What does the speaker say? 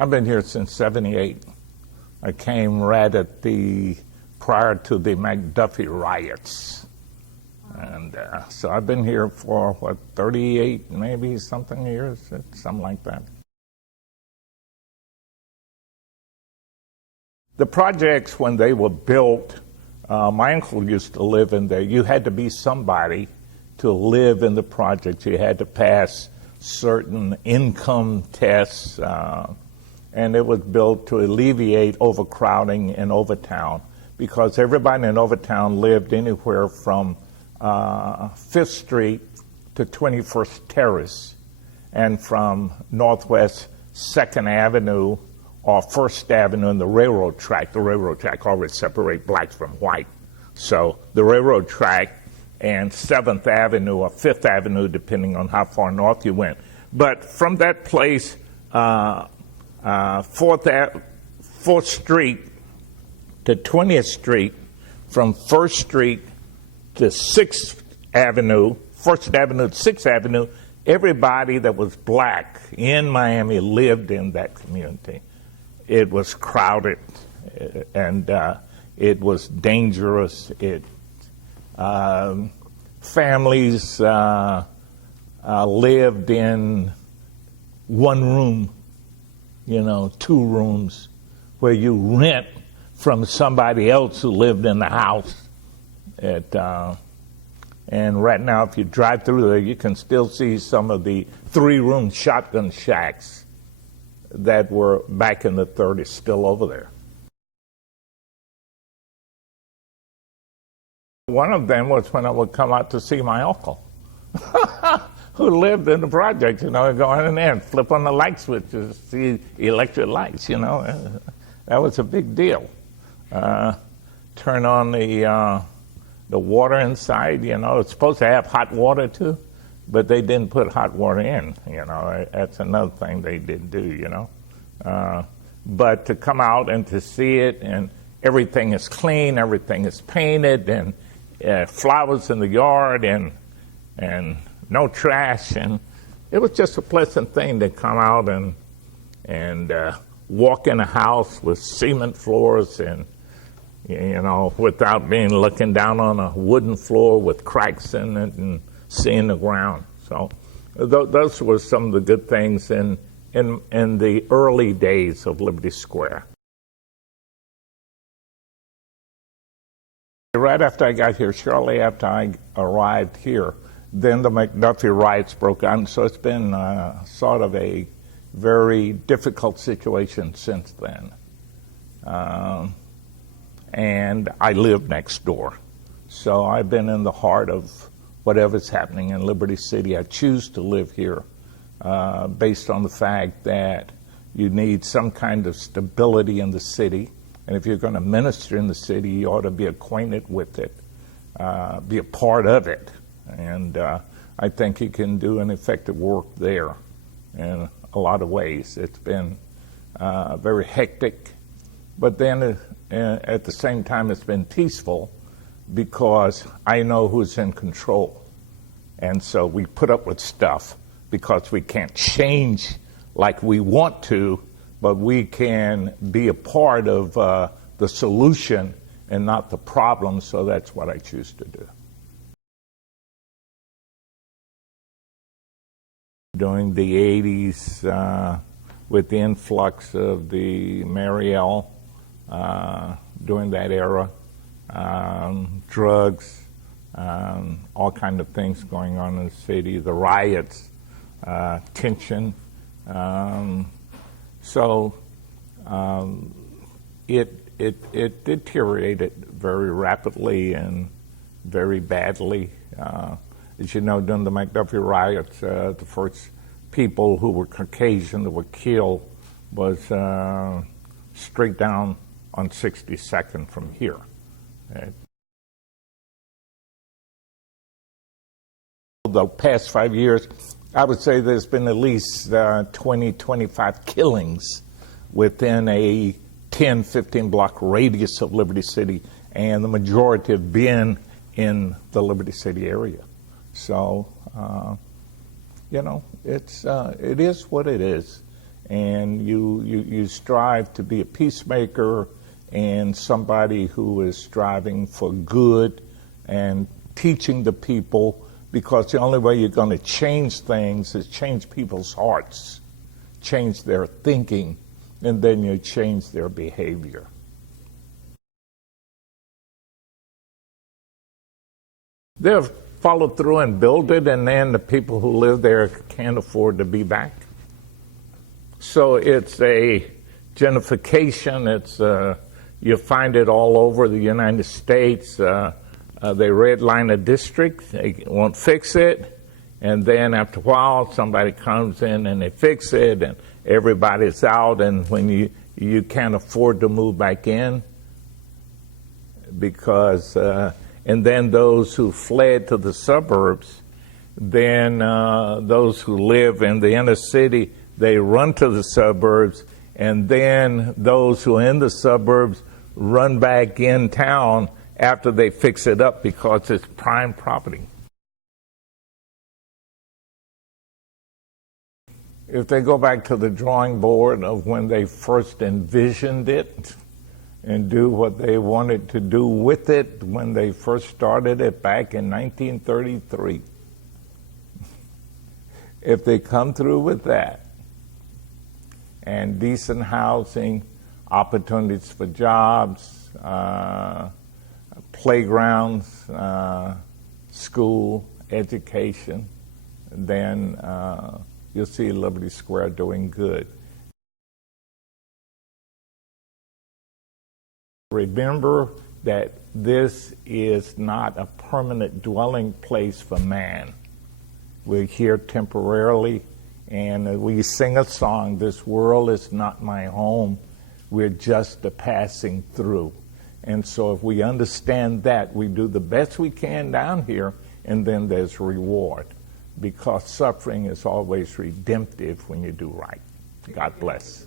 I've been here since '78. I came right at prior to the McDuffie riots. And so I've been here for, 38, maybe something years, something like that. The projects, when they were built, my uncle used to live in there. You had to be somebody to live in the project. You had to pass certain income tests, and it was built to alleviate overcrowding in Overtown, because everybody in Overtown lived anywhere from 5th Street to 21st Terrace, and from Northwest 2nd Avenue or 1st Avenue and the railroad track always separate blacks from white. So the railroad track and 7th Avenue or 5th Avenue, depending on how far north you went. But from that place, 4th Street to 20th Street, from 1st Street to 6th Avenue, 1st Avenue to 6th Avenue, everybody that was black in Miami lived in that community. It was crowded, and it was dangerous. Families lived in one room, 2 rooms, where you rent from somebody else who lived in the house. And right now, if you drive through there, you can still see some of the 3-room shotgun shacks that were back in the 30s still over there. One of them was when I would come out to see my uncle, who lived in the project, go in there and flip on the light switches, see electric lights, That was a big deal. Turn on the water inside, it's supposed to have hot water too, but they didn't put hot water in, That's another thing they didn't do, But to come out and to see it, and everything is clean, everything is painted, and flowers in the yard, and no trash, and it was just a pleasant thing to come out and walk in a house with cement floors, and without looking down on a wooden floor with cracks in it and seeing the ground. So those were some of the good things in the early days of Liberty Square. Right after I got here, shortly after I arrived here, then the McDuffie riots broke out, so it's been sort of a very difficult situation since then. And I live next door, so I've been in the heart of whatever's happening in Liberty City. I choose to live here based on the fact that you need some kind of stability in the city, and if you're going to minister in the city, you ought to be acquainted with it, be a part of it, and I think you can do an effective work there in a lot of ways. It's been very hectic, but then at the same time it's been peaceful, because I know who's in control. And so we put up with stuff because we can't change like we want to, but we can be a part of the solution and not the problem, so that's what I choose to do. During the 80s, with the influx of the Mariel, during that era, drugs, all kinds of things going on in the city, the riots, tension. So it deteriorated very rapidly and very badly. As you know, during the McDuffie riots, the first people who were Caucasian that were killed was straight down on 62nd from here. The past 5 years, I would say there's been at least 20, 25 killings within a 10, 15 block radius of Liberty City, and the majority have been in the Liberty City area. So, it is what it is. and you strive to be a peacemaker and somebody who is striving for good and teaching the people, because the only way you're going to change things is change people's hearts, change their thinking, and then you change their behavior. They've followed through and built it, and then the people who live there can't afford to be back. So it's a gentrification. It's you find it all over the United States. They redline a district. They won't fix it, and then after a while, somebody comes in and they fix it, and everybody's out. And when you can't afford to move back in, because and then those who fled to the suburbs, then those who live in the inner city, they run to the suburbs, and then those who are in the suburbs run back in town after they fix it up because it's prime property. If they go back to the drawing board of when they first envisioned it and do what they wanted to do with it when they first started it back in 1933, if they come through with that, and decent housing, opportunities for jobs, playgrounds, school, education, then you'll see Liberty Square doing good. Remember that this is not a permanent dwelling place for man. We're here temporarily, and we sing a song, "This world is not my home, we're just a passing through." And so if we understand that, we do the best we can down here, and then there's reward, because suffering is always redemptive when you do right. God bless.